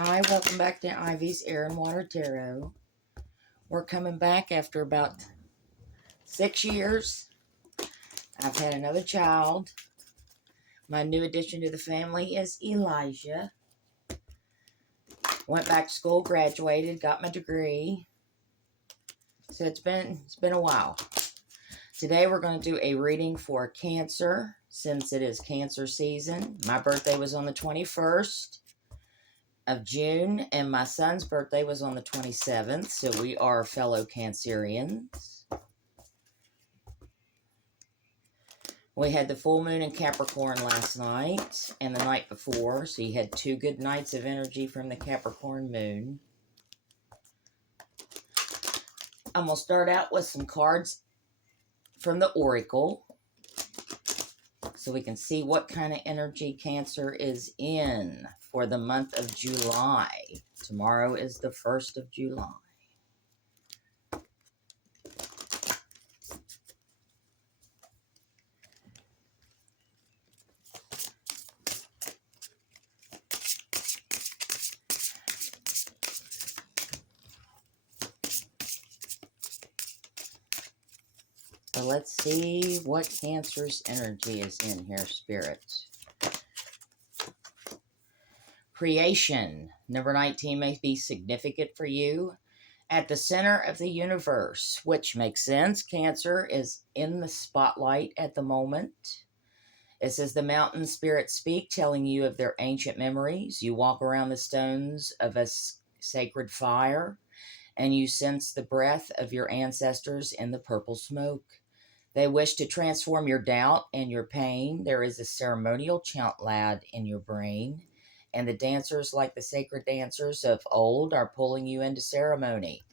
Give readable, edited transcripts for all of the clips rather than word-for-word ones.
Hi, welcome back to Ivy's Air and Water Tarot. We're coming back after about 6 years. I've had another child. My new addition to the family is Elijah. Went back to school, graduated, got my degree. So it's been a while. Today we're going to do a reading for Cancer, since it is Cancer season. My birthday was on the 21st of June, and my son's birthday was on the 27th, so we are fellow Cancerians. We had the full moon in Capricorn last night and the night before, so you had 2 good nights of energy from the Capricorn moon. I'm going to start out with some cards from the Oracle so we can see what kind of energy Cancer is in for the month of July. Tomorrow is the 1st of July. So let's see what Cancer's energy is in here, Spirit. Creation. Number 19 may be significant for you. At the center of the universe, which makes sense. Cancer is in the spotlight at the moment. It says the mountain spirits speak, telling you of their ancient memories. You walk around the stones of a sacred fire, and you sense the breath of your ancestors in the purple smoke. They wish to transform your doubt and your pain. There is a ceremonial chant loud in your brain, and the dancers, like the sacred dancers of old, are pulling you into ceremony.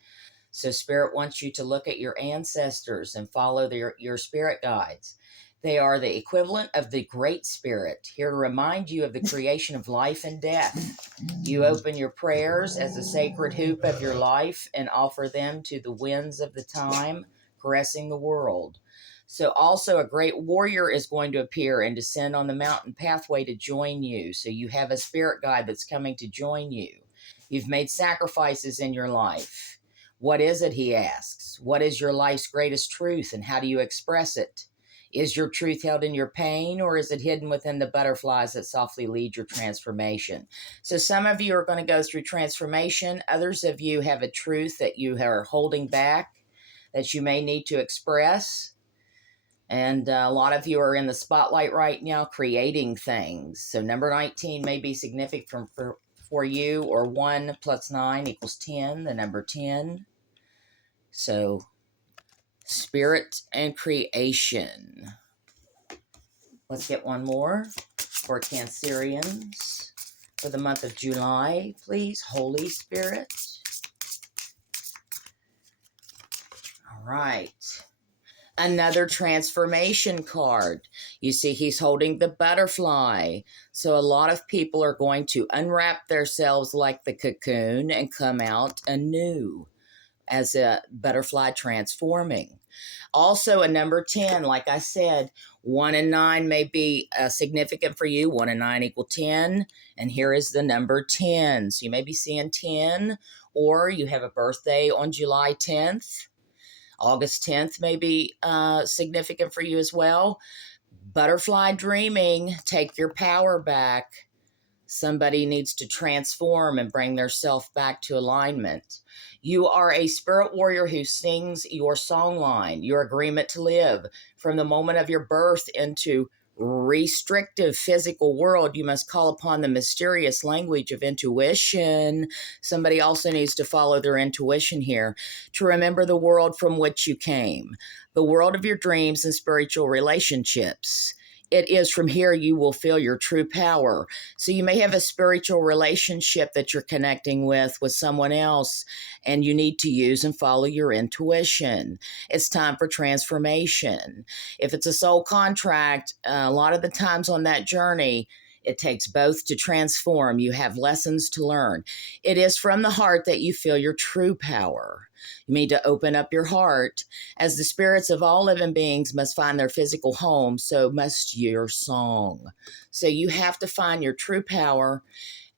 So Spirit wants you to look at your ancestors and follow your spirit guides. They are the equivalent of the Great Spirit, here to remind you of the creation of life and death. You open your prayers as a sacred hoop of your life and offer them to the winds of the time, caressing the world. So also a great warrior is going to appear and descend on the mountain pathway to join you. So you have a spirit guide that's coming to join you. You've made sacrifices in your life. What is it, he asks? What is your life's greatest truth, and how do you express it? Is your truth held in your pain, or is it hidden within the butterflies that softly lead your transformation? So some of you are going to go through transformation. Others of you have a truth that you are holding back, that you may need to express. And a lot of you are in the spotlight right now creating things. So number 19 may be significant for you, or 1 plus 9 equals 10, the number 10. So spirit and creation. Let's get one more for Cancerians for the month of July, please. Holy Spirit. All right. Another transformation card. You see, he's holding the butterfly. So a lot of people are going to unwrap themselves like the cocoon and come out anew as a butterfly transforming. Also, a number 10, like I said, 1 and 9 may be significant for you. 1 and 9 equal 10. And here is the number 10. So you may be seeing 10, or you have a birthday on July 10th. August 10th may be significant for you as well. Butterfly dreaming, take your power back. Somebody needs to transform and bring their self back to alignment. You are a spirit warrior who sings your song line, your agreement to live. From the moment of your birth into restrictive physical world, you must call upon the mysterious language of intuition. Somebody also needs to follow their intuition here, to remember the world from which you came, the world of your dreams and spiritual relationships. It is from here you will feel your true power. So you may have a spiritual relationship that you're connecting with someone else, and you need to use and follow your intuition. It's time for transformation. If it's a soul contract, a lot of the times on that journey, it takes both to transform. You have lessons to learn. It is from the heart that you feel your true power. You need to open up your heart. As the spirits of all living beings must find their physical home, so must your song. So you have to find your true power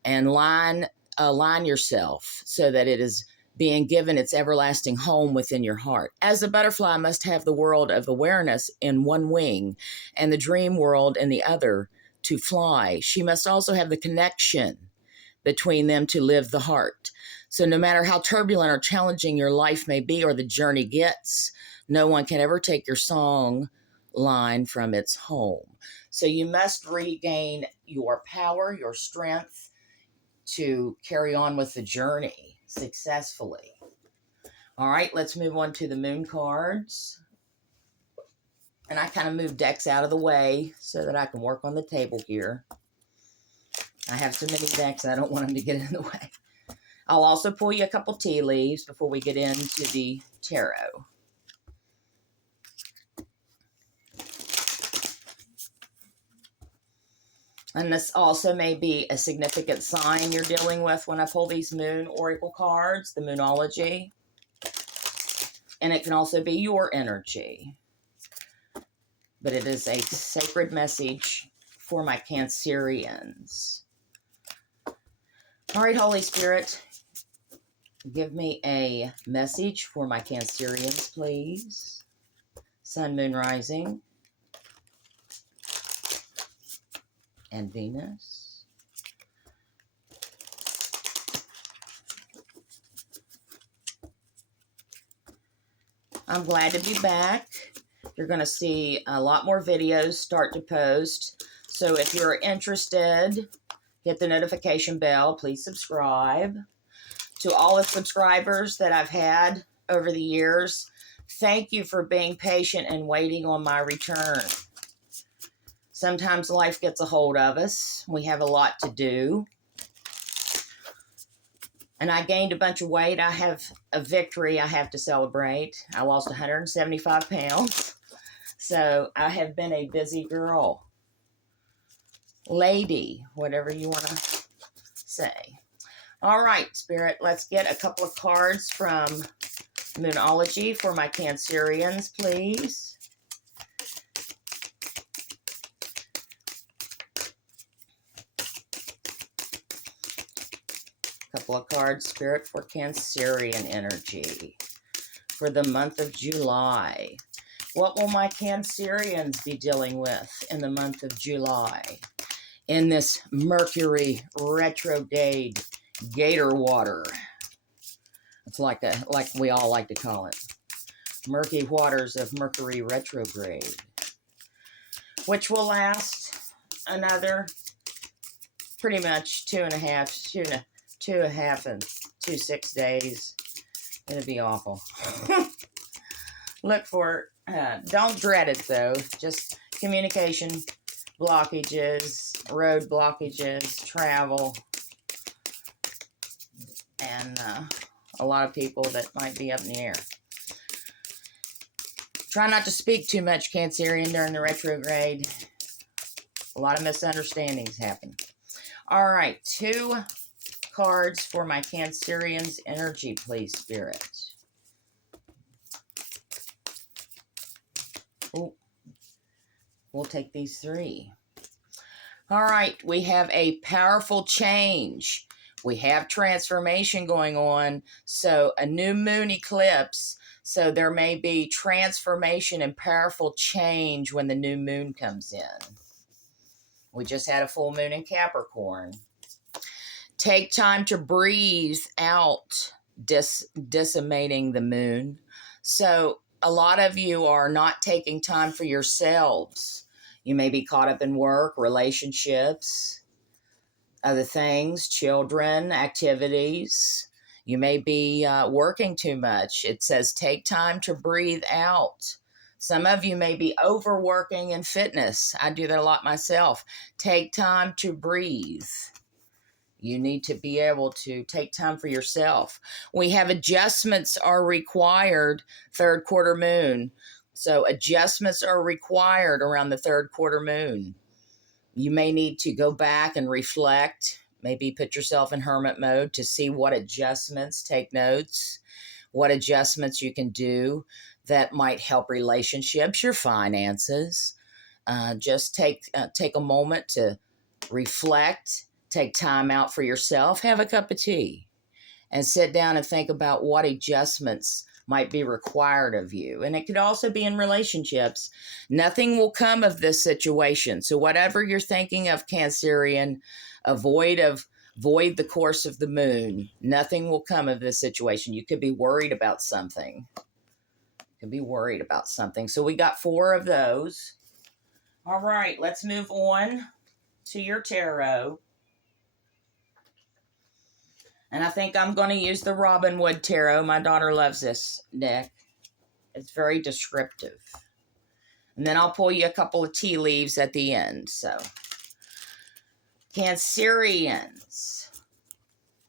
and line align yourself so that it is being given its everlasting home within your heart. As a butterfly must have the world of awareness in one wing and the dream world in the other to fly, she must also have the connection between them to live the heart. So no matter how turbulent or challenging your life may be or the journey gets, no one can ever take your song line from its home. So you must regain your power, your strength to carry on with the journey successfully. All right, let's move on to the moon cards. And I kind of moved decks out of the way so that I can work on the table here. I have so many decks, I don't want them to get in the way. I'll also pull you a couple tea leaves before we get into the tarot. And this also may be a significant sign you're dealing with when I pull these moon oracle cards, the Moonology. And it can also be your energy. But it is a sacred message for my Cancerians. All right, Holy Spirit, give me a message for my Cancerians, please. Sun, Moon, Rising, and Venus. I'm glad to be back. You're going to see a lot more videos start to post. So if you're interested, hit the notification bell. Please subscribe. To all the subscribers that I've had over the years, thank you for being patient and waiting on my return. Sometimes life gets a hold of us. We have a lot to do. And I gained a bunch of weight. I have a victory I have to celebrate. I lost 175 pounds. So I have been a busy girl. Lady, whatever you want to say. All right, Spirit, let's get a couple of cards from Moonology for my Cancerians, please. Couple of cards, Spirit, for Cancerian energy for the month of July. What will my Cancerians be dealing with in the month of July? In this Mercury retrograde gator water. It's like we all like to call it. Murky waters of Mercury retrograde. Which will last another pretty much 2.5 and 6 days. It'll be awful. Look for don't dread it though. Just communication blockages, road blockages, travel, and a lot of people that might be up in the air. Try not to speak too much, Cancerian, during the retrograde. A lot of misunderstandings happen. All right, 2 cards for my Cancerians' energy, please, Spirit. Oh, we'll take these 3. All right, we have a powerful change. We have transformation going on. So a new moon eclipse. So there may be transformation and powerful change when the new moon comes in. We just had a full moon in Capricorn. Take time to breathe out decimating the moon. So a lot of you are not taking time for yourselves. You may be caught up in work, relationships, other things, children, activities. You may be working too much. It says take time to breathe out. Some of you may be overworking in fitness. I do that a lot myself. Take time to breathe. You need to be able to take time for yourself. We have adjustments are required, 3rd quarter moon. So adjustments are required around the 3rd quarter moon. You may need to go back and reflect, maybe put yourself in hermit mode to see what adjustments, take notes, what adjustments you can do that might help relationships, your finances. Just take a moment to reflect take time out for yourself, have a cup of tea, and sit down and think about what adjustments might be required of you. And it could also be in relationships. Nothing will come of this situation. So whatever you're thinking of, Cancerian, avoid the course of the moon. Nothing will come of this situation. You could be worried about something. So we got 4 of those. All right, let's move on to your tarot. And I think I'm going to use the Robinwood Tarot. My daughter loves this deck. It's very descriptive. And then I'll pull you a couple of tea leaves at the end. So, Cancerians.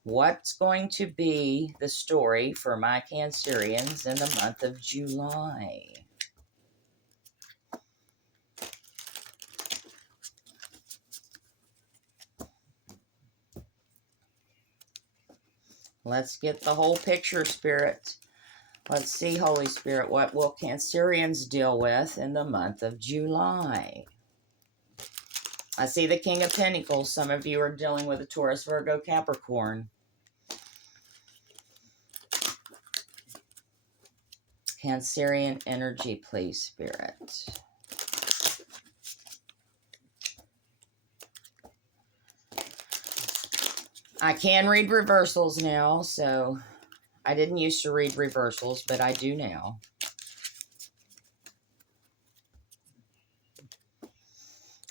What's going to be the story for my Cancerians in the month of July? Let's get the whole picture, Spirit. Let's see, Holy Spirit, what will Cancerians deal with in the month of July? I see the King of Pentacles. Some of you are dealing with a Taurus, Virgo, Capricorn. Cancerian energy, please, Spirit. I can read reversals now, so I didn't used to read reversals, but I do now.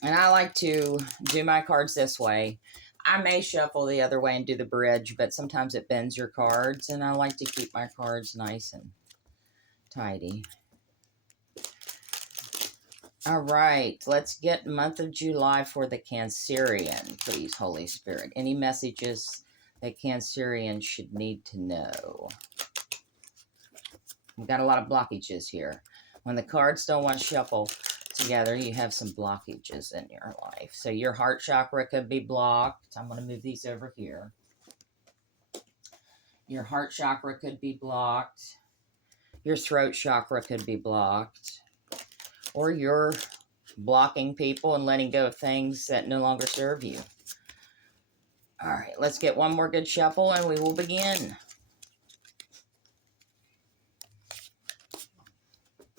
And I like to do my cards this way. I may shuffle the other way and do the bridge, but sometimes it bends your cards, and I like to keep my cards nice and tidy. All right, let's get month of July for the Cancerian, please, Holy Spirit. Any messages that Cancerians should need to know? We've got a lot of blockages here. When the cards don't want to shuffle together, you have some blockages in your life. So your heart chakra could be blocked. I'm going to move these over here. Your heart chakra could be blocked. Your throat chakra could be blocked. Or you're blocking people and letting go of things that no longer serve you. All right, let's get one more good shuffle and we will begin.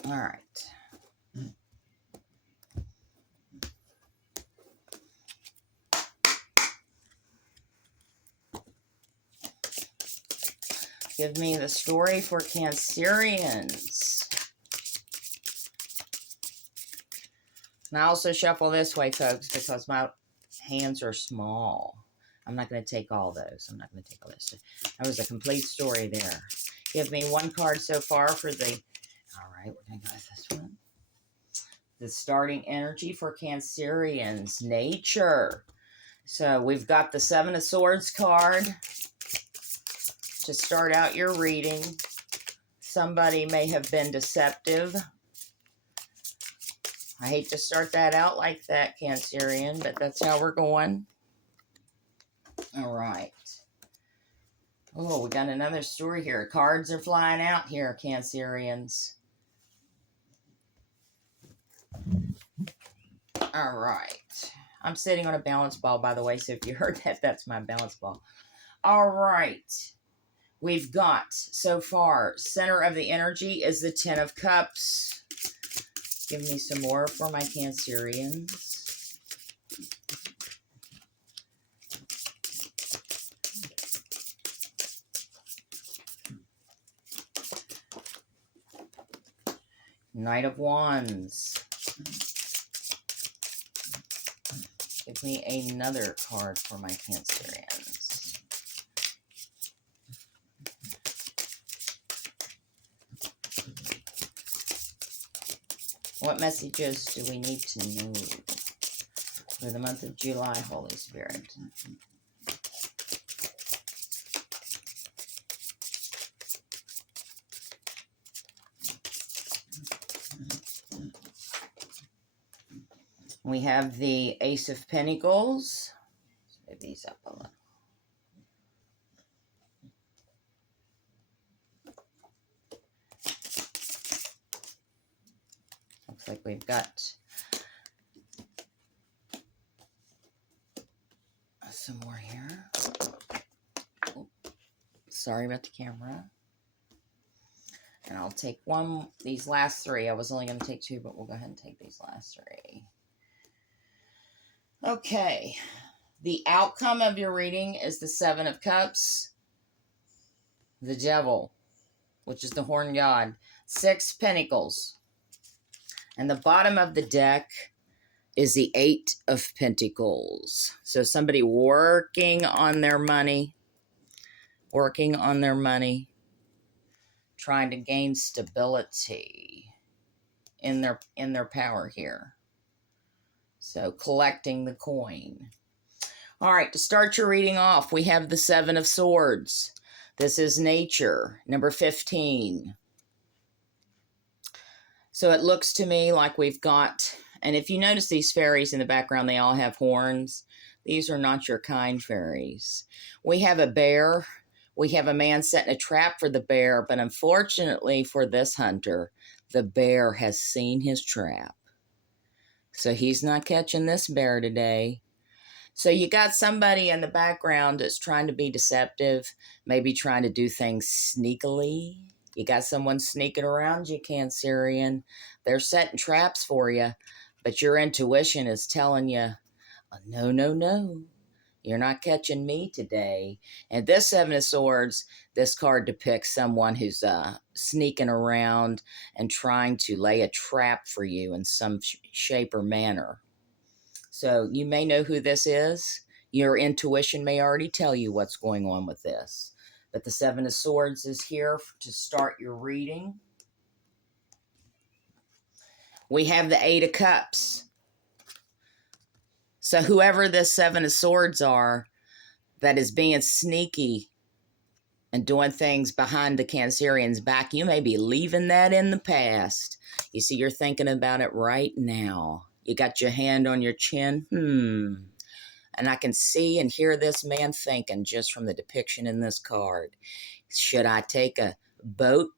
All right. Give me the story for Cancerians. And I also shuffle this way, folks, because my hands are small. I'm not going to take all those. I'm not going to take all this. That was a complete story there. Give me one card so far for the... All right, we're going to go with this one. The starting energy for Cancerians. Nature. So we've got the 7 of Swords card to start out your reading. Somebody may have been deceptive. I hate to start that out like that, Cancerian, but that's how we're going. All right. Oh, we got another story here. Cards are flying out here, Cancerians. All right. I'm sitting on a balance ball, by the way, so if you heard that, that's my balance ball. All right. We've got, so far, center of the energy is the 10 of Cups. Give me some more for my Cancerians. Knight of Wands. Give me another card for my Cancerians. What messages do we need to know for the month of July, Holy Spirit? We have the Ace of Pentacles. Let's move these up a little. Looks like we've got some more here. Oh, sorry about the camera. And I'll take these last three. I was only going to take two, but we'll go ahead and take these last three. Okay. The outcome of your reading is the Seven of Cups, the Devil, which is the Horn God, 6 Pentacles. And the bottom of the deck is the 8 of Pentacles. So somebody working on their money, trying to gain stability in their power here. So collecting the coin. All right, to start your reading off, we have the 7 of Swords. This is nature, number 15. So it looks to me like we've got, and if you notice these fairies in the background, they all have horns. These are not your kind fairies. We have a bear. We have a man setting a trap for the bear, but unfortunately for this hunter, the bear has seen his trap. So he's not catching this bear today. So you got somebody in the background that's trying to be deceptive, maybe trying to do things sneakily. You got someone sneaking around you, Cancerian. They're setting traps for you, but your intuition is telling you, no, no, no. You're not catching me today. And this 7 of Swords, this card depicts someone who's sneaking around and trying to lay a trap for you in some shape or manner. So you may know who this is. Your intuition may already tell you what's going on with this. But the 7 of Swords is here to start your reading. We have the 8 of Cups. So whoever this 7 of Swords are that is being sneaky and doing things behind the Cancerian's back, you may be leaving that in the past. You see, you're thinking about it right now. You got your hand on your chin. And I can see and hear this man thinking just from the depiction in this card. Should I take a boat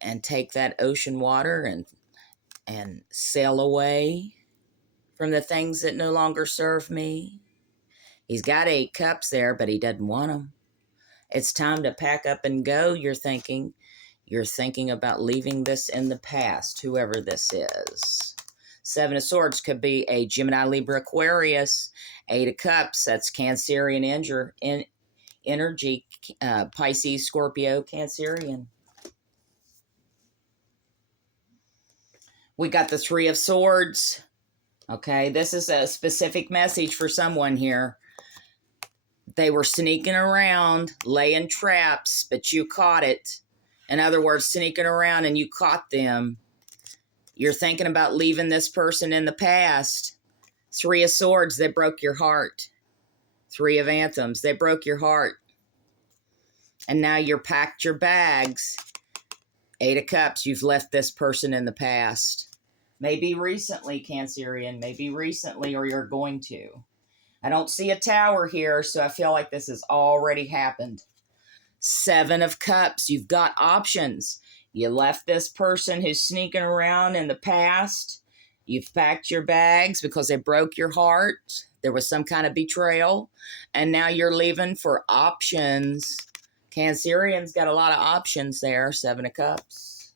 and take that ocean water and sail away from the things that no longer serve me? He's got 8 cups there, but he doesn't want them. It's time to pack up and go, you're thinking. You're thinking about leaving this in the past, whoever this is. 7 of Swords could be a Gemini, Libra, Aquarius. 8 of Cups, that's Cancerian energy, Pisces, Scorpio, Cancerian. We got the 3 of Swords. Okay, this is a specific message for someone here. They were sneaking around, laying traps, but you caught it. In other words, sneaking around and you caught them. You're thinking about leaving this person in the past. 3 of Swords, they broke your heart. 3 of Anthems, they broke your heart. And now you're packed your bags. 8 of Cups, you've left this person in the past. Maybe recently, Cancerian, maybe recently, or you're going to. I don't see a tower here, so I feel like this has already happened. 7 of Cups, you've got options. You left this person who's sneaking around in the past. You've packed your bags because they broke your heart. There was some kind of betrayal. And now you're leaving for options. Cancerian's got a lot of options there. 7 of Cups.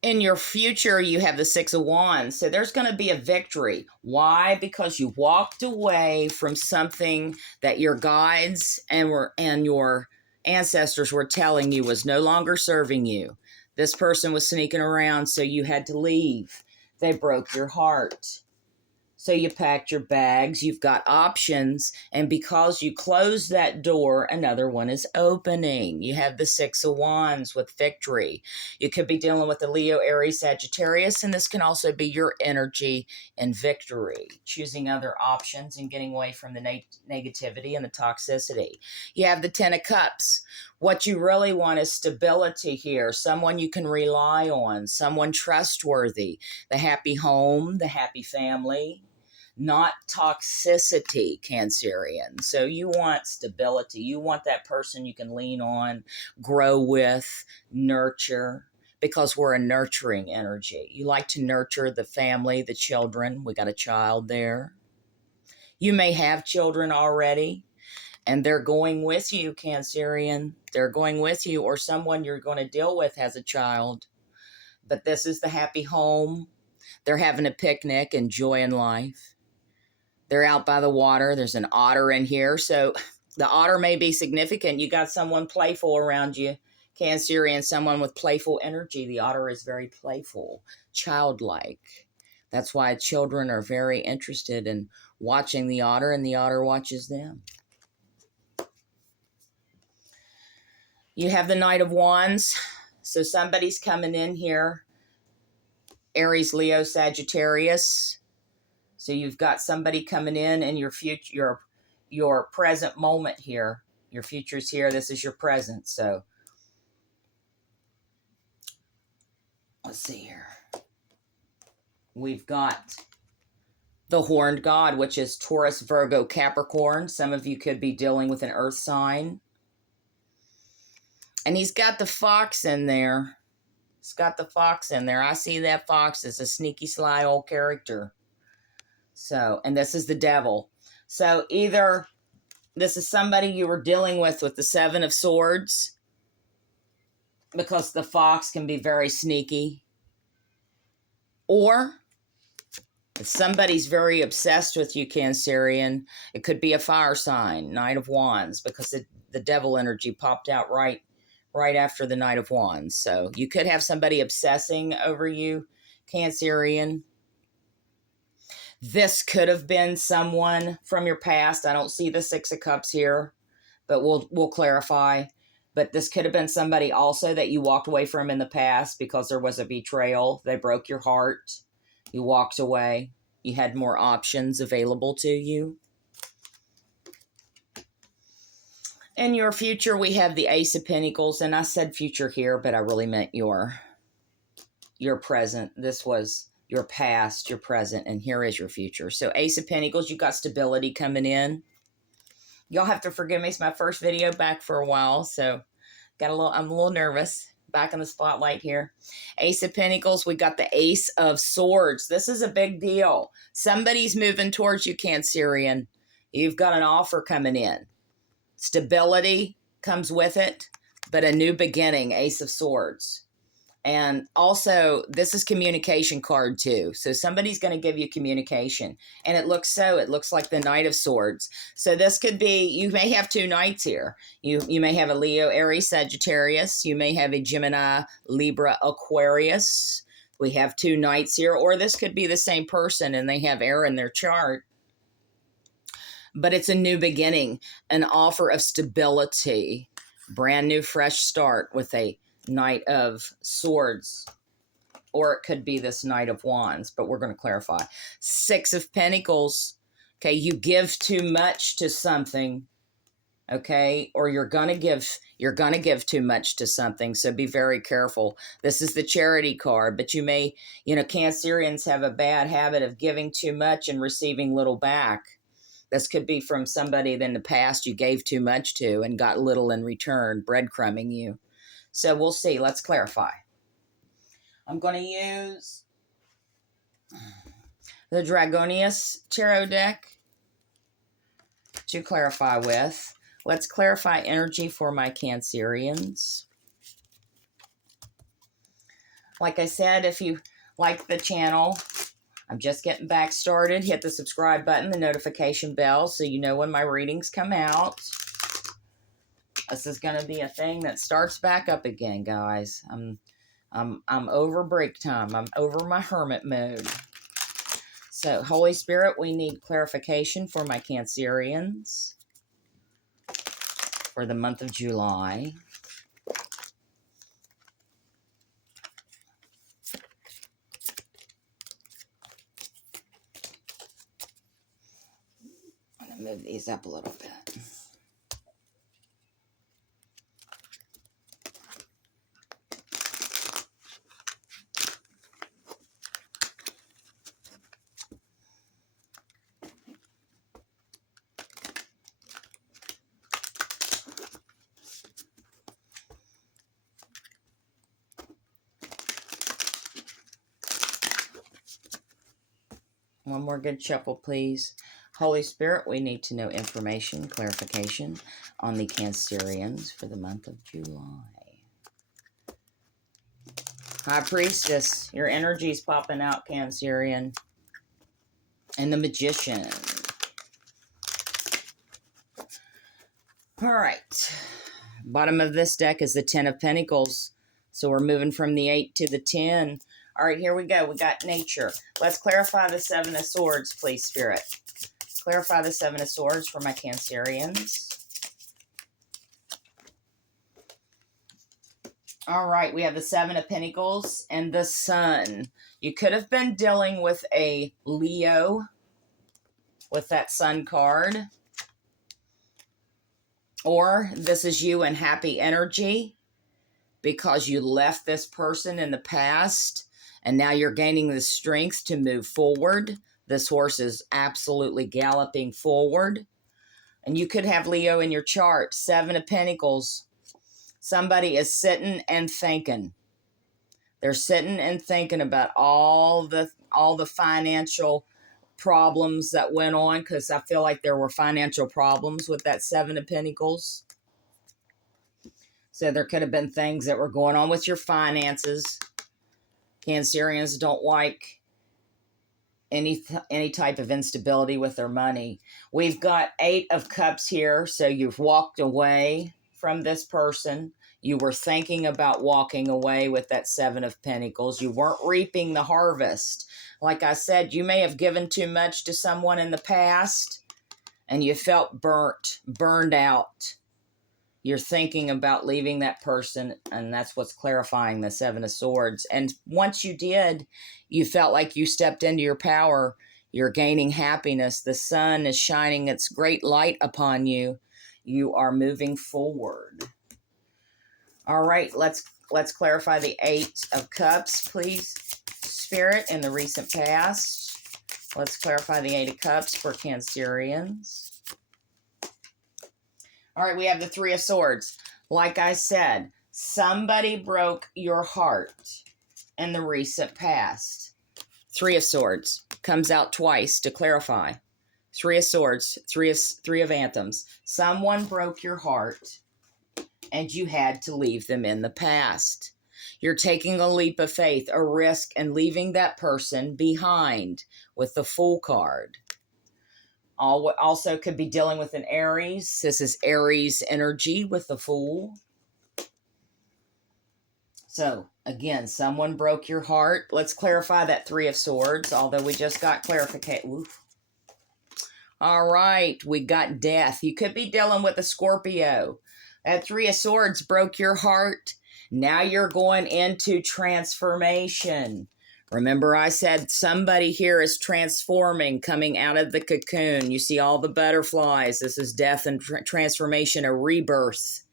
In your future, you have the 6 of Wands. So there's going to be a victory. Why? Because you walked away from something that your guides and your ancestors were telling you was no longer serving you. This person was sneaking around, so you had to leave. They broke your heart. So you packed your bags, you've got options, and because you closed that door, another one is opening. You have the 6 of Wands with victory. You could be dealing with the Leo, Aries, Sagittarius, and this can also be your energy and victory, choosing other options and getting away from the negativity and the toxicity. You have the 10 of Cups. What you really want is stability here, someone you can rely on, someone trustworthy, the happy home, the happy family. Not toxicity, Cancerian. So you want stability. You want that person you can lean on, grow with, nurture. because we're a nurturing energy. You like to nurture the family, the children. We got a child there. You may have children already, and they're going with you, Cancerian. They're going with you, or someone you're going to deal with has a child. But this is the happy home. They're having a picnic, enjoying life. They're out by the water. There's an otter in here. So the otter may be significant. You got someone playful around you, Cancerian, someone with playful energy. The otter is very playful, childlike. That's why children are very interested in watching the otter, and the otter watches them. You have the Knight of Wands. So somebody's coming in here. Aries, Leo, Sagittarius. So you've got somebody coming in your future, your present moment here. Your future's here. This is your present. So let's see here. We've got the Horned God, which is Taurus, Virgo, Capricorn. Some of you could be dealing with an earth sign. And he's got the fox in there. He's got the fox in there. I see that fox as a sneaky, sly old character. So, and this is the devil. So either this is somebody you were dealing with the Seven of Swords, because the fox can be very sneaky. Or if somebody's very obsessed with you, Cancerian, it could be a fire sign, Knight of Wands, because the devil energy popped out right after the Knight of Wands. So you could have somebody obsessing over you, Cancerian. This could have been someone from your past. I don't see the Six of Cups here, but we'll clarify. But this could have been somebody also that you walked away from in the past because there was a betrayal. They broke your heart. You walked away. You had more options available to you. In your future, we have the Ace of Pentacles. And I said future here, but I really meant your present. This was your past, your present, and here is your future. So Ace of Pentacles, you got stability coming in. Y'all have to forgive me. It's my first video back for a while, so I'm a little nervous. Back in the spotlight here. Ace of Pentacles, we got the Ace of Swords. This is a big deal. Somebody's moving towards you, Cancerian. You've got an offer coming in. Stability comes with it, but a new beginning, Ace of Swords. And also, this is communication card too. So somebody's going to give you communication. And it looks like the Knight of Swords. So this could be, you may have two knights here. You may have a Leo, Aries, Sagittarius. You may have a Gemini, Libra, Aquarius. We have two knights here. Or this could be the same person and they have air in their chart. But it's a new beginning, an offer of stability, brand new, fresh start with a Knight of Swords, or it could be this Knight of Wands, but we're going to clarify. Six of Pentacles. Okay, you give too much to something, okay, or you're going to give too much to something, so be very careful. This is the Charity card, but you may, Cancerians have a bad habit of giving too much and receiving little back. This could be from somebody that in the past you gave too much to and got little in return, breadcrumbing you. So we'll see. Let's clarify. I'm going to use the Dragonius Tarot deck to clarify with. Let's clarify energy for my Cancerians. Like I said, if you like the channel, I'm just getting back started. Hit the subscribe button, the notification bell, so you know when my readings come out. This is going to be a thing that starts back up again, guys. I'm over break time. I'm over my hermit mode. So, Holy Spirit, we need clarification for my Cancerians for the month of July. I'm going to move these up a little bit. One more good shuffle, please. Holy Spirit, we need to know information, clarification on the Cancerians for the month of July. High Priestess, your energy's popping out, Cancerian. And the Magician. All right. Bottom of this deck is the 10 of Pentacles. So we're moving from the 8 to the 10. All right, here we go. We got nature. Let's clarify the 7 of Swords, please, Spirit. Clarify the 7 of Swords for my Cancerians. All right, we have the 7 of Pentacles and the Sun. You could have been dealing with a Leo with that Sun card. Or this is you in happy energy because you left this person in the past and now you're gaining the strength to move forward. This horse is absolutely galloping forward. And you could have Leo in your chart. 7 of Pentacles. Somebody is sitting and thinking. They're sitting and thinking about all the financial problems that went on, because I feel like there were financial problems with that 7 of Pentacles. So there could have been things that were going on with your finances. Cancerians don't like any type of instability with their money. We've got 8 of Cups here. So you've walked away from this person. You were thinking about walking away with that 7 of Pentacles. You weren't reaping the harvest. Like I said, you may have given too much to someone in the past and you felt burned out. You're thinking about leaving that person, and that's what's clarifying the 7 of Swords. And once you did, you felt like you stepped into your power. You're gaining happiness. The sun is shining its great light upon you. You are moving forward. All right, let's clarify the 8 of Cups, please, Spirit, in the recent past. Let's clarify the 8 of Cups for Cancerians. All right, we have the 3 of Swords. Like I said, somebody broke your heart in the recent past. 3 of Swords comes out twice to clarify. 3 of Swords, 3 of Anthems. Someone broke your heart and you had to leave them in the past. You're taking a leap of faith, a risk, and leaving that person behind with the Fool card. Also could be dealing with an Aries. This is Aries energy with the Fool. So, again, someone broke your heart. Let's clarify that 3 of Swords, although we just got clarification. All right, we got Death. You could be dealing with a Scorpio. That 3 of Swords broke your heart. Now you're going into transformation. Remember I said somebody here is transforming, coming out of the cocoon. You see all the butterflies. This is death and transformation, a rebirth.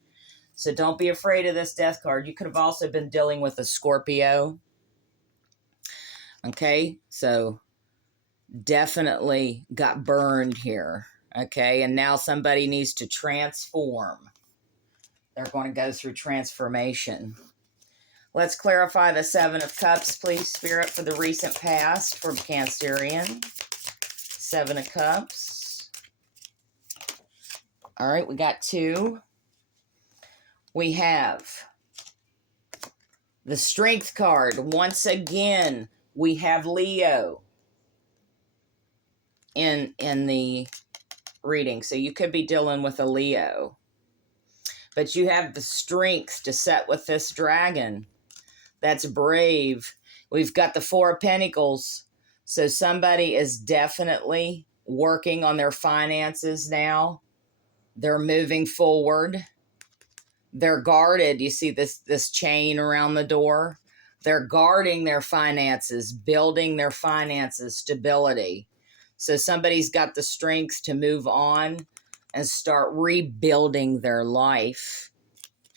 So don't be afraid of this Death card. You could have also been dealing with a Scorpio. Okay, so definitely got burned here. Okay, and now somebody needs to transform. They're going to go through transformation. Let's clarify the 7 of Cups, please, Spirit, for the recent past for Cancerian. 7 of Cups. All right, we got 2. We have the Strength card. Once again, we have Leo in the reading. So you could be dealing with a Leo. But you have the strength to set with this dragon. That's brave. We've got the 4 of Pentacles. So somebody is definitely working on their finances now. They're moving forward. They're guarded. You see this chain around the door? They're guarding their finances, building their finances, stability. So somebody's got the strength to move on and start rebuilding their life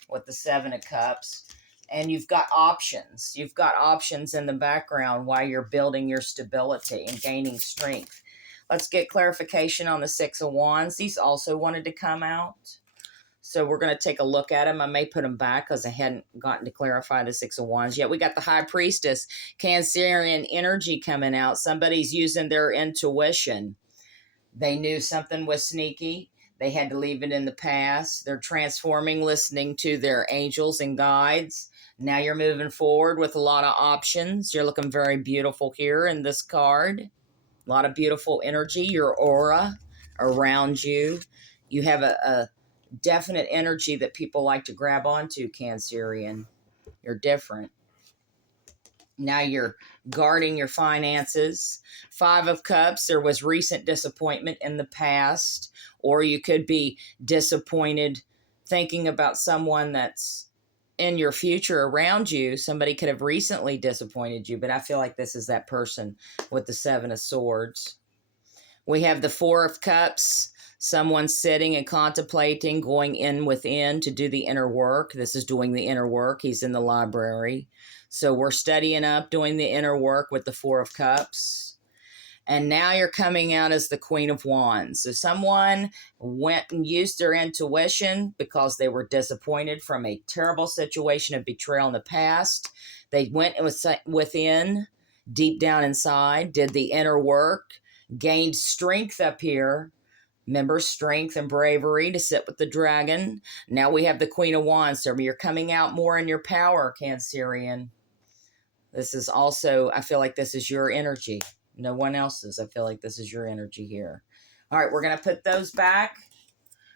with the 7 of Cups. And you've got options. You've got options in the background while you're building your stability and gaining strength. Let's get clarification on the 6 of Wands. These also wanted to come out. So we're going to take a look at them. I may put them back because I hadn't gotten to clarify the Six of Wands yet. We got the High Priestess, Cancerian energy coming out. Somebody's using their intuition. They knew something was sneaky. They had to leave it in the past. They're transforming, listening to their angels and guides. Now you're moving forward with a lot of options. You're looking very beautiful here in this card. A lot of beautiful energy, your aura around you. You have a definite energy that people like to grab onto, Cancerian. You're different. Now you're guarding your finances. Five of Cups, there was recent disappointment in the past, or you could be disappointed thinking about someone that's in your future around you. Somebody could have recently disappointed you, but I feel like this is that person with the Seven of Swords. We have the Four of Cups. Someone sitting and contemplating, going in within to do the inner work. This is doing the inner work. He's in the library. So we're studying up, doing the inner work with the Four of Cups. And now you're coming out as the Queen of Wands. So someone went and used their intuition because they were disappointed from a terrible situation of betrayal in the past. They went within, deep down inside, did the inner work, gained strength up here. Remember, strength and bravery to sit with the dragon. Now we have the Queen of Wands. So you're coming out more in your power, Cancerian. This is also, I feel like this is your energy. No one else's. I feel like this is your energy here. All right, we're going to put those back.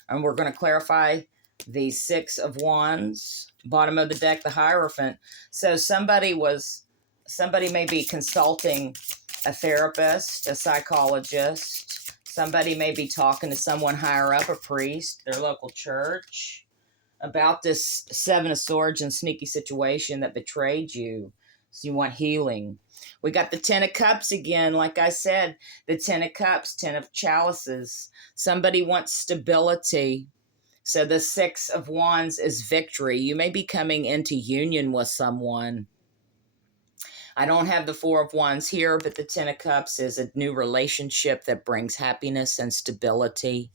And we're going to clarify the Six of Wands. Bottom of the deck, the Hierophant. So somebody may be consulting a therapist, a psychologist. Somebody may be talking to someone higher up, a priest, their local church, about this Seven of Swords and sneaky situation that betrayed you. So you want healing. We got the Ten of Cups again. Like I said, the Ten of Cups, Ten of Chalices. Somebody wants stability. So the Six of Wands is victory. You may be coming into union with someone. I don't have the Four of Wands here, but the Ten of Cups is a new relationship that brings happiness and stability,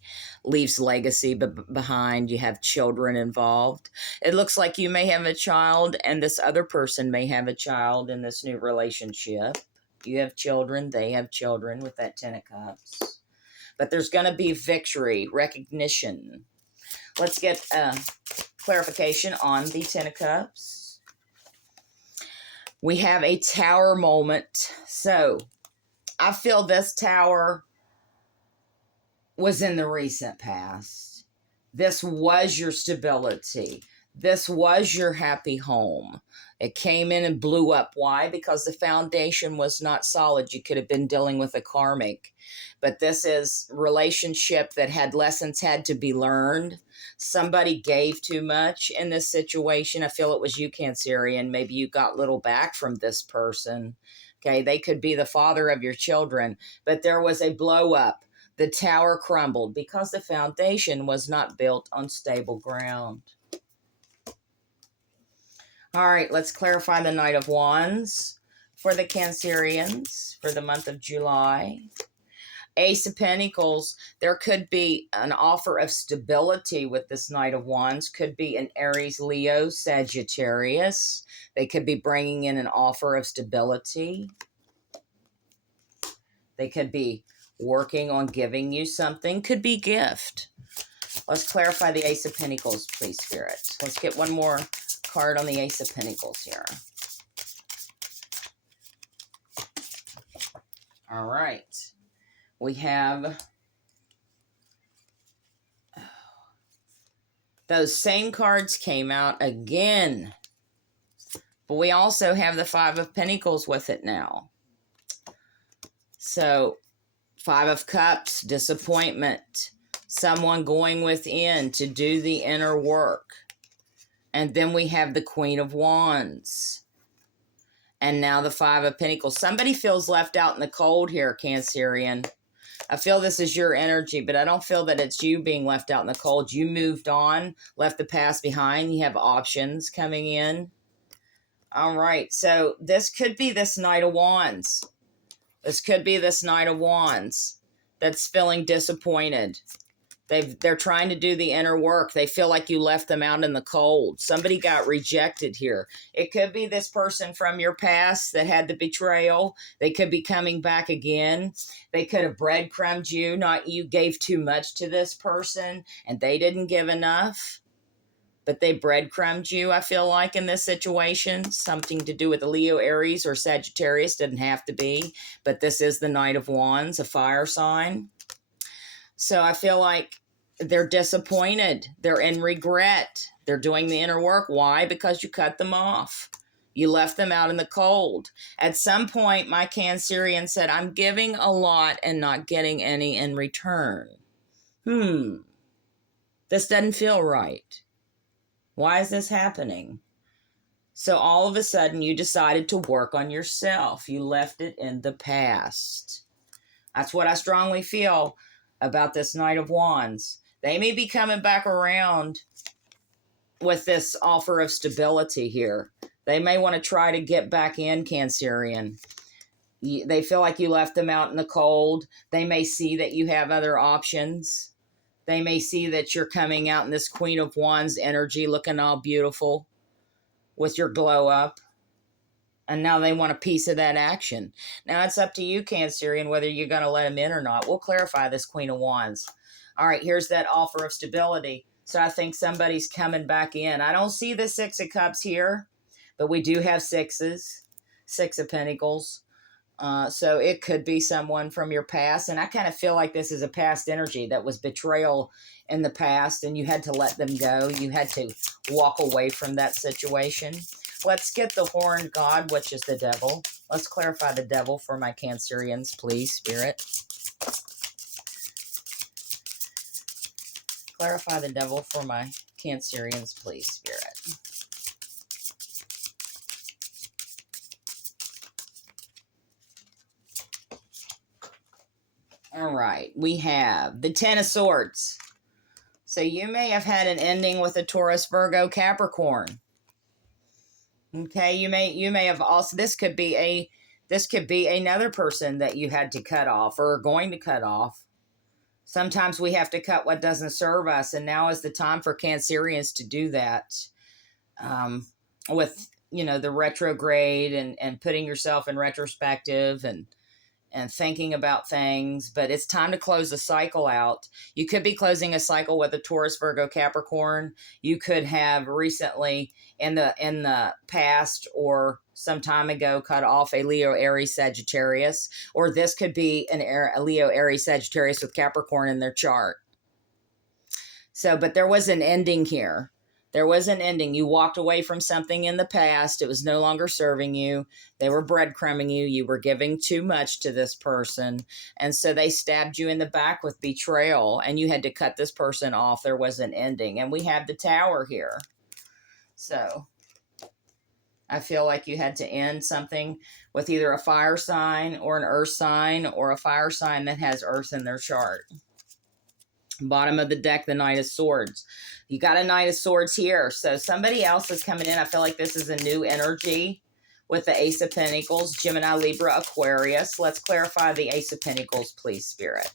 leaves legacy behind. You have children involved. It looks like you may have a child, and this other person may have a child in this new relationship. You have children, they have children with that Ten of Cups. But there's going to be victory, recognition. Let's get clarification on the Ten of Cups. We have a tower moment. So I feel this tower was in the recent past. This was your stability. This was your happy home. It came in and blew up. Why? Because the foundation was not solid. You could have been dealing with a karmic. But this is relationship that had lessons had to be learned. Somebody gave too much in this situation. I feel it was you, Cancerian. Maybe you got little back from this person. Okay, they could be the father of your children. But there was a blow up. The tower crumbled because the foundation was not built on stable ground. All right, let's clarify the Knight of Wands for the Cancerians for the month of July. Ace of Pentacles, there could be an offer of stability with this Knight of Wands. Could be an Aries, Leo, Sagittarius. They could be bringing in an offer of stability. They could be working on giving you something. Could be gift. Let's clarify the Ace of Pentacles, please, Spirit. Let's get one more card on the Ace of Pentacles here. All right. We have those same cards came out again. But we also have the Five of Pentacles with it now. So, Five of Cups, disappointment. Someone going within to do the inner work. And then we have the Queen of Wands. And now the Five of Pentacles. Somebody feels left out in the cold here, Cancerian. I feel this is your energy, but I don't feel that it's you being left out in the cold. You moved on, left the past behind. You have options coming in. All right. So this could be this Knight of Wands. This could be this Knight of Wands that's feeling disappointed. They're trying to do the inner work. They feel like you left them out in the cold. Somebody got rejected here. It could be this person from your past that had the betrayal. They could be coming back again. They could have breadcrumbed you. Not you gave too much to this person and they didn't give enough. But they breadcrumbed you, I feel like, in this situation. Something to do with the Leo, Aries, or Sagittarius. Doesn't have to be. But this is the Knight of Wands, a fire sign. So I feel like they're disappointed. They're in regret. They're doing the inner work. Why? Because you cut them off. You left them out in the cold. At some point, my Cancerian said, I'm giving a lot and not getting any in return. This doesn't feel right. Why is this happening? So all of a sudden, you decided to work on yourself. You left it in the past. That's what I strongly feel about this Knight of Wands. They may be coming back around with this offer of stability here. They may want to try to get back in, Cancerian. They feel like you left them out in the cold. They may see that you have other options. They may see that you're coming out in this Queen of Wands energy, looking all beautiful with your glow up. And now they want a piece of that action. Now it's up to you, Cancerian, whether you're going to let them in or not. We'll clarify this Queen of Wands. All right, here's that offer of stability. So I think somebody's coming back in. I don't see the Six of Cups here, but we do have sixes, Six of Pentacles. So it could be someone from your past. And I kind of feel like this is a past energy that was betrayal in the past and you had to let them go. You had to walk away from that situation. Let's get the horned god, which is the devil. Let's clarify the devil for my Cancerians, please, Spirit. Clarify the devil for my Cancerians, please, Spirit. All right, we have the Ten of Swords. So you may have had an ending with a Taurus, Virgo, Capricorn. Okay, you may have also, this could be another person that you had to cut off or are going to cut off. Sometimes we have to cut what doesn't serve us, and now is the time for Cancerians to do that. With, the retrograde and putting yourself in retrospective and thinking about things, but it's time to close a cycle out. You could be closing a cycle with a Taurus, Virgo, Capricorn. You could have recently in the past or some time ago cut off a Leo, Aries, Sagittarius, or this could be a Leo, Aries, Sagittarius with Capricorn in their chart. So, but there was an ending here. There was an ending. You walked away from something in the past. It was no longer serving you. They were breadcrumbing you. You were giving too much to this person. And so they stabbed you in the back with betrayal and you had to cut this person off. There was an ending. And we have the Tower here. So I feel like you had to end something with either a fire sign or an earth sign or a fire sign that has earth in their chart. Bottom of the deck, the Knight of Swords. You got a Knight of Swords here. So somebody else is coming in. I feel like this is a new energy with the Ace of Pentacles, Gemini, Libra, Aquarius. Let's clarify the Ace of Pentacles, please, Spirit.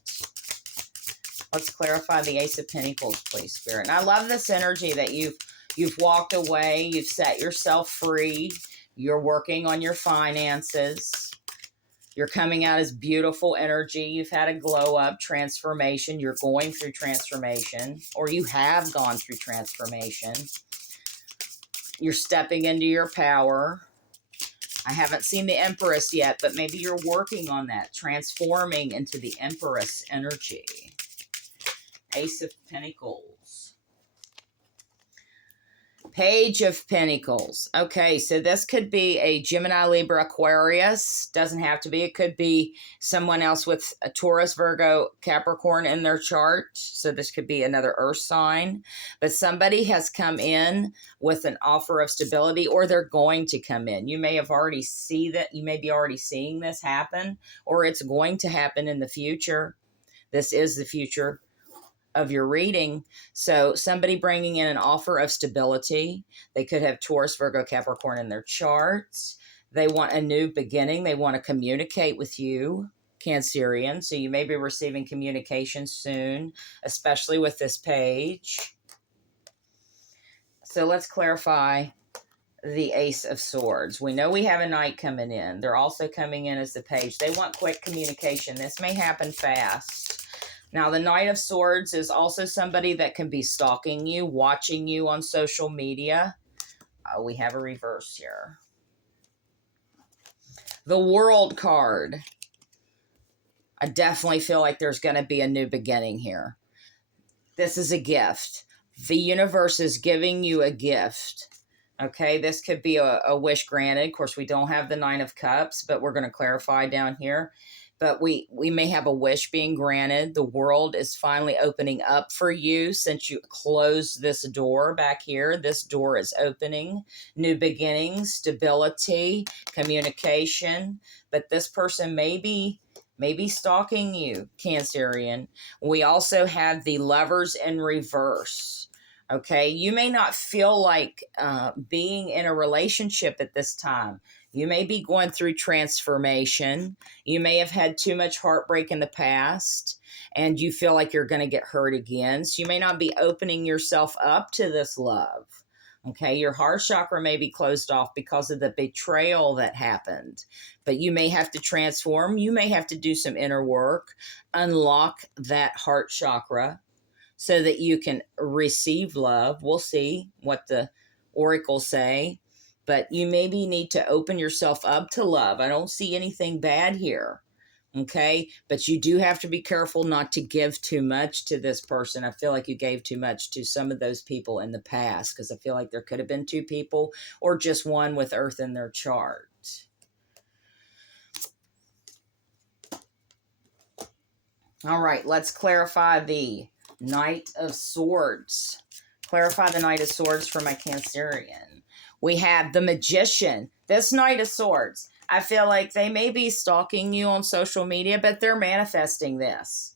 Let's clarify the Ace of Pentacles, please, Spirit. And I love this energy that you've walked away. You've set yourself free. You're working on your finances. You're coming out as beautiful energy. You've had a glow up, transformation. You're going through transformation, or you have gone through transformation. You're stepping into your power. I haven't seen the Empress yet, but maybe you're working on that, transforming into the Empress energy. Ace of Pentacles. Page of Pentacles. Okay, so this could be a Gemini, Libra, Aquarius. Doesn't have to be. It could be someone else with a Taurus, Virgo, Capricorn in their chart. So this could be another earth sign. But somebody has come in with an offer of stability, or they're going to come in. You may have already seen that. You may be already seeing this happen, or it's going to happen in the future. This is the future of your reading. So somebody bringing in an offer of stability. They could have Taurus, Virgo, Capricorn in their charts. They want a new beginning. They want to communicate with you, Cancerian. So you may be receiving communication soon, especially with this page. So let's clarify the Ace of Swords. We know we have a knight coming in. They're also coming in as the page. They want quick communication. This may happen fast. Now, the Knight of Swords is also somebody that can be stalking you, watching you on social media. We have a reverse here. The World card. I definitely feel like there's going to be a new beginning here. This is a gift. The universe is giving you a gift. Okay, this could be a wish granted. Of course, we don't have the Nine of Cups, but we're going to clarify down here. But we may have a wish being granted. The world is finally opening up for you since you closed this door back here. This door is opening. New beginnings, stability, communication. But this person may be stalking you, Cancerian. We also have the Lovers in reverse. Okay, you may not feel like being in a relationship at this time. You may be going through transformation. You may have had too much heartbreak in the past, and you feel like you're going to get hurt again. So you may not be opening yourself up to this love. Okay, your heart chakra may be closed off because of the betrayal that happened. But you may have to transform. You may have to do some inner work, unlock that heart chakra, so that you can receive love. We'll see what the oracles say. But you maybe need to open yourself up to love. I don't see anything bad here. Okay? But you do have to be careful not to give too much to this person. I feel like you gave too much to some of those people in the past, because I feel like there could have been two people or just one with Earth in their chart. All right, let's clarify the Knight of Swords. Clarify the Knight of Swords for my Cancerian. We have the Magician. This Knight of Swords, I feel like they may be stalking you on social media, but they're manifesting this.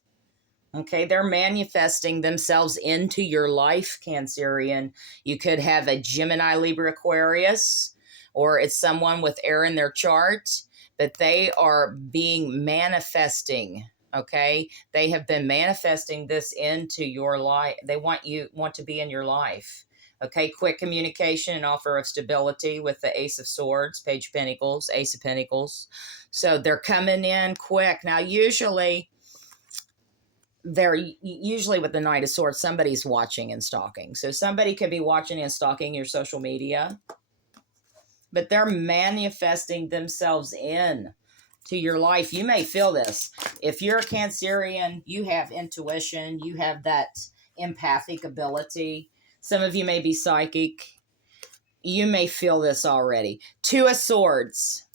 Okay, they're manifesting themselves into your life, Cancerian. You could have a Gemini, Libra, Aquarius, or it's someone with air in their chart, but they are manifesting. Okay, they have been manifesting this into your life. They want to be in your life. Okay, quick communication and offer of stability with the Ace of Swords, Page of Pentacles, Ace of Pentacles. So they're coming in quick. Now, usually with the Knight of Swords, somebody's watching and stalking. So somebody could be watching and stalking your social media, but they're manifesting themselves in to your life. You may feel this. If you're a Cancerian, you have intuition, you have that empathic ability. Some of you may be psychic. You may feel this already. Two of Swords.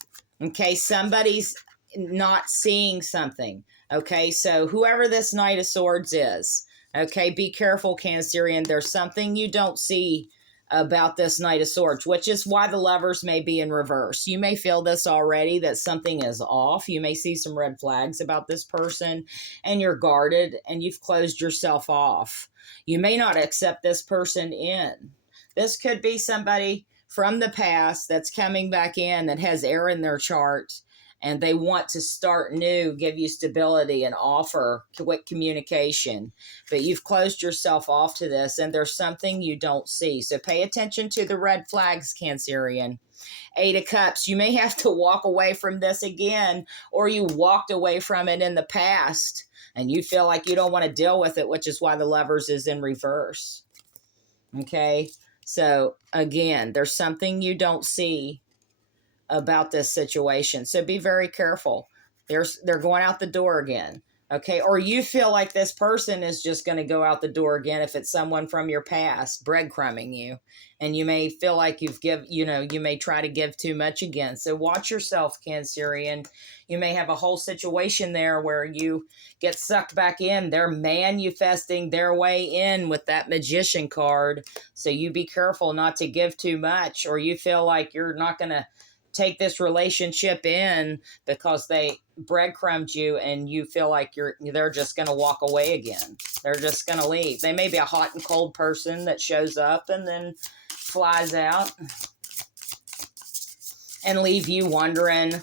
Okay, somebody's not seeing something. Okay, so whoever this Knight of Swords is, okay, be careful, Cancerian. There's something you don't see about this Knight of Swords, which is why the Lovers may be in reverse. You may feel this already, that something is off. You may see some red flags about this person, and you're guarded, and you've closed yourself off. You may not accept this person in. This could be somebody from the past that's coming back in that has air in their chart, and they want to start new, give you stability, and offer quick communication. But you've closed yourself off to this, and there's something you don't see. So pay attention to the red flags, Cancerian. Eight of Cups. You may have to walk away from this again, or you walked away from it in the past, and you feel like you don't want to deal with it, which is why the Lovers is in reverse. Okay? So, again, there's something you don't see about this situation. So be very careful. They're going out the door again. Okay, or you feel like this person is just going to go out the door again if it's someone from your past breadcrumbing you, and you may feel like you may try to give too much again. So watch yourself, Cancerian. You may have a whole situation there where you get sucked back in. They're manifesting their way in with that Magician card. So you be careful not to give too much, or you feel like you're not going to take this relationship in because they breadcrumbed you, and you feel like they're just going to walk away again. They're just going to leave. They may be a hot and cold person that shows up and then flies out and leave you wondering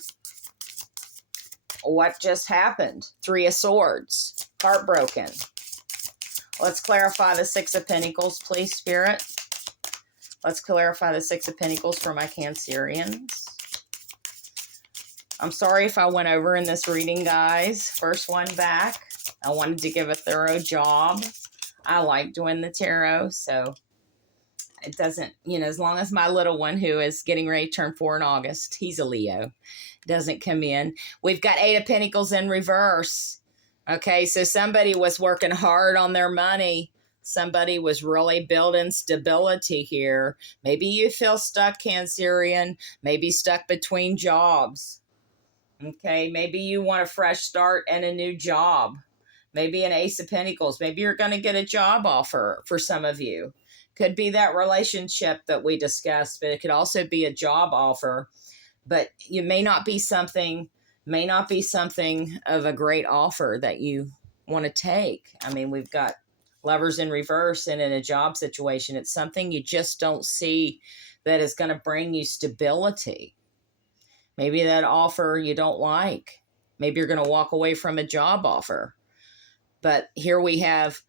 What just happened? Three of Swords. Heartbroken. Let's clarify the Six of Pentacles, please, Spirit. Let's clarify the Six of Pentacles for my Cancerians. I'm sorry if I went over in this reading, guys. First one back. I wanted to give a thorough job. I like doing the tarot, so it doesn't, as long as my little one, who is getting ready to turn 4 in August, he's a Leo, doesn't come in. We've got Eight of Pentacles in reverse. Okay, so somebody was working hard on their money. Somebody was really building stability here. Maybe you feel stuck, Cancerian. Maybe stuck between jobs. Okay, maybe you want a fresh start and a new job. Maybe an Ace of Pentacles. Maybe you're going to get a job offer for some of you. Could be that relationship that we discussed, but it could also be a job offer. But you may not be something of a great offer that you want to take. I mean, we've got Lovers in reverse, and in a job situation, it's something you just don't see that is going to bring you stability. Maybe that offer you don't like. Maybe you're going to walk away from a job offer. But here we have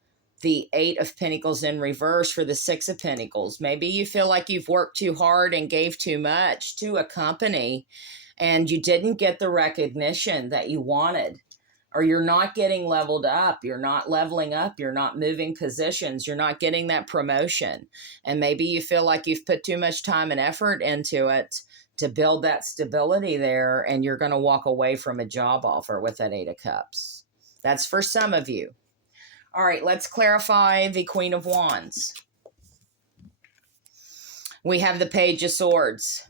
the Eight of Pentacles in reverse for the Six of Pentacles. Maybe you feel like you've worked too hard and gave too much to a company, and you didn't get the recognition that you wanted. Or you're not getting leveled up, you're not leveling up, you're not moving positions, you're not getting that promotion. And maybe you feel like you've put too much time and effort into it to build that stability there, and you're going to walk away from a job offer with that Eight of Cups. That's for some of you. All right, let's clarify the Queen of Wands. We have the Page of Swords.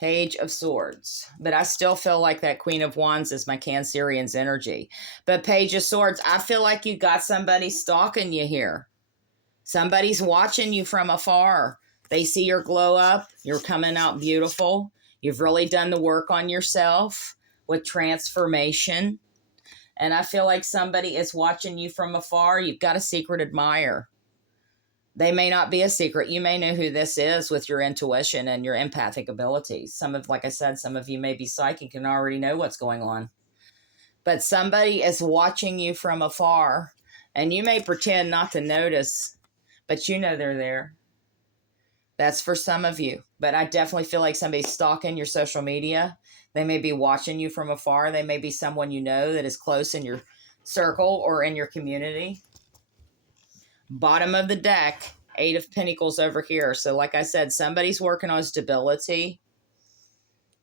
Page of Swords. But I still feel like that Queen of Wands is my Cancerian's energy. But Page of Swords, I feel like you got somebody stalking you here. Somebody's watching you from afar. They see your glow up. You're coming out beautiful. You've really done the work on yourself with transformation. And I feel like somebody is watching you from afar. You've got a secret admirer. They may not be a secret. You may know who this is with your intuition and your empathic abilities. Like I said, some of you may be psychic and already know what's going on. But somebody is watching you from afar, and you may pretend not to notice, but you know they're there. That's for some of you. But I definitely feel like somebody's stalking your social media. They may be watching you from afar. They may be someone you know that is close in your circle or in your community. Bottom of the deck, Eight of Pentacles over here. So like I said, somebody's working on stability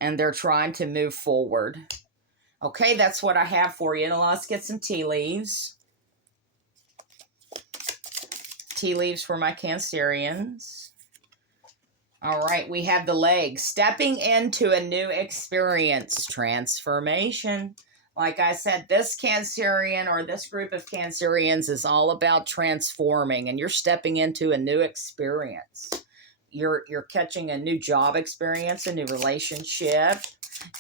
and they're trying to move forward. Okay, that's what I have for you. Now let's get some tea leaves. Tea leaves for my Cancerians. All right, we have the legs. Stepping into a new experience. Transformation. Like I said, this Cancerian or this group of Cancerians is all about transforming, and you're stepping into a new experience. You're catching a new job experience, a new relationship.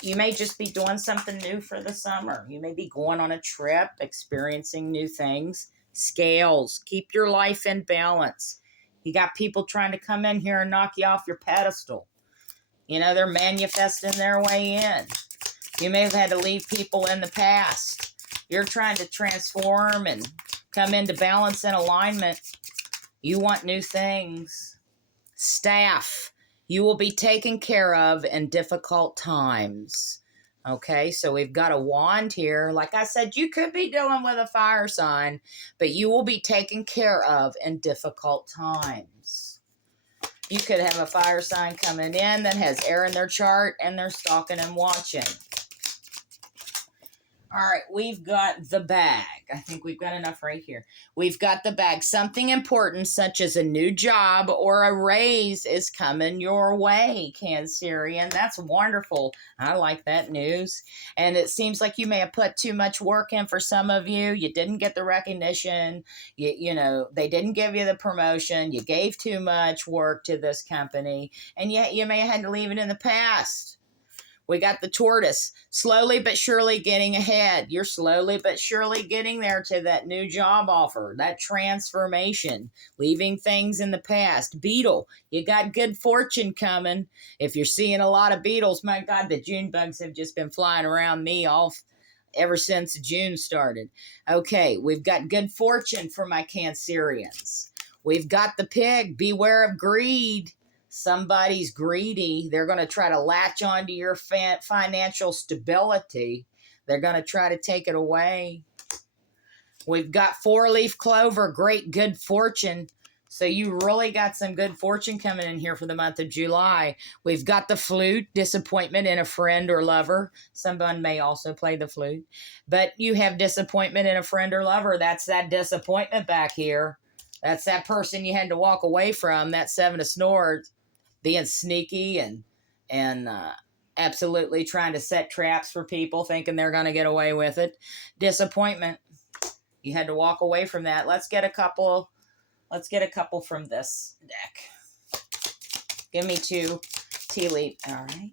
You may just be doing something new for the summer. You may be going on a trip, experiencing new things. Scales. Keep your life in balance. You got people trying to come in here and knock you off your pedestal. They're manifesting their way in. You may have had to leave people in the past. You're trying to transform and come into balance and alignment. You want new things. Staff. You will be taken care of in difficult times. Okay, so we've got a wand here. Like I said, you could be dealing with a fire sign, but you will be taken care of in difficult times. You could have a fire sign coming in that has air in their chart and they're stalking and watching. All right, we've got the bag. I think we've got enough right here. We've got the bag. Something important such as a new job or a raise is coming your way, Cancerian. That's wonderful. I like that news. And it seems like you may have put too much work in for some of you. You didn't get the recognition. They didn't give you the promotion. You gave too much work to this company. And yet you may have had to leave it in the past. We got the tortoise, slowly but surely getting ahead. You're slowly but surely getting there to that new job offer, that transformation, leaving things in the past. Beetle, you got good fortune coming. If you're seeing a lot of beetles, my God, the June bugs have just been flying around me all ever since June started. Okay, we've got good fortune for my Cancerians. We've got the pig, beware of greed. Somebody's greedy. They're going to try to latch onto your financial stability. They're going to try to take it away. We've got four-leaf clover, great good fortune. So you really got some good fortune coming in here for the month of July. We've got the flute, disappointment in a friend or lover. Someone may also play the flute. But you have disappointment in a friend or lover. That's that disappointment back here. That's that person you had to walk away from, that Seven of Swords, being sneaky and absolutely trying to set traps for people, thinking they're going to get away with it. Disappointment. You had to walk away from that. Let's get a couple from this deck. Give me 2 tea leaf. All right.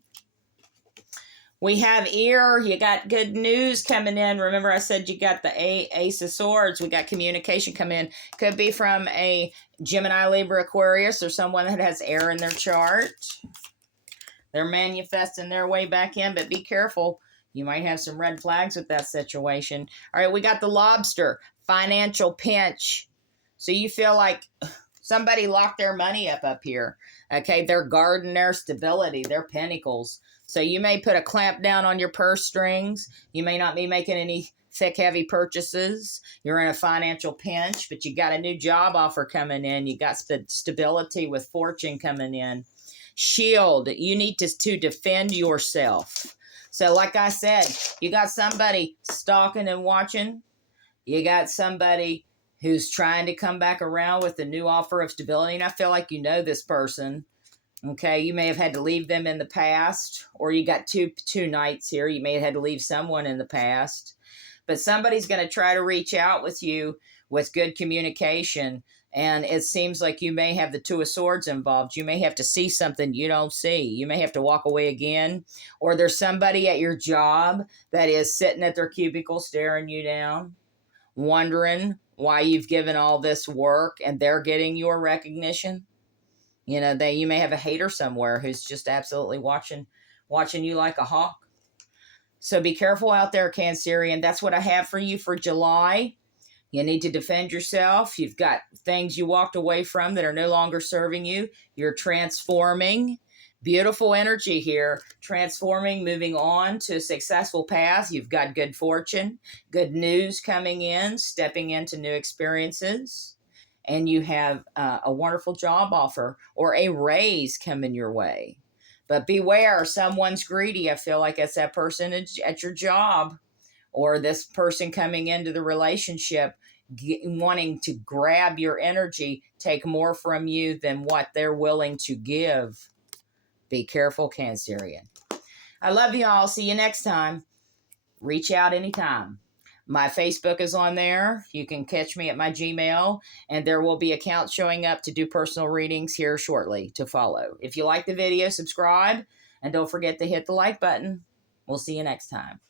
We have ear. You got good news coming in. Remember I said you got the Ace of Swords. We got communication coming in. Could be from a Gemini, Libra, Aquarius, or someone that has air in their chart. They're manifesting their way back in, but be careful. You might have some red flags with that situation. All right, we got the lobster. Financial pinch. So you feel like somebody locked their money up here. Okay, they're guarding their stability, their pentacles. So you may put a clamp down on your purse strings. You may not be making any thick, heavy purchases. You're in a financial pinch, but you got a new job offer coming in. You got stability with fortune coming in. Shield, you need to defend yourself. So like I said, you got somebody stalking and watching. You got somebody who's trying to come back around with a new offer of stability. And I feel like you know this person. Okay, you may have had to leave them in the past, or you got two knights here. You may have had to leave someone in the past. But somebody's going to try to reach out with you with good communication. And it seems like you may have the Two of Swords involved. You may have to see something you don't see. You may have to walk away again. Or there's somebody at your job that is sitting at their cubicle staring you down, wondering why you've given all this work and they're getting your recognition. You know, you may have a hater somewhere who's just absolutely watching you like a hawk. So be careful out there, Cancerian. That's what I have for you for July. You need to defend yourself. You've got things you walked away from that are no longer serving you. You're transforming. Beautiful energy here. Transforming, moving on to a successful path. You've got good fortune, good news coming in, stepping into new experiences. And you have a wonderful job offer or a raise coming your way. But beware, someone's greedy. I feel like it's that person at your job or this person coming into the relationship wanting to grab your energy, take more from you than what they're willing to give. Be careful, Cancerian. I love you all. See you next time. Reach out anytime. My Facebook is on there. You can catch me at my Gmail, and there will be accounts showing up to do personal readings here shortly to follow. If you like the video, subscribe, and don't forget to hit the like button. We'll see you next time.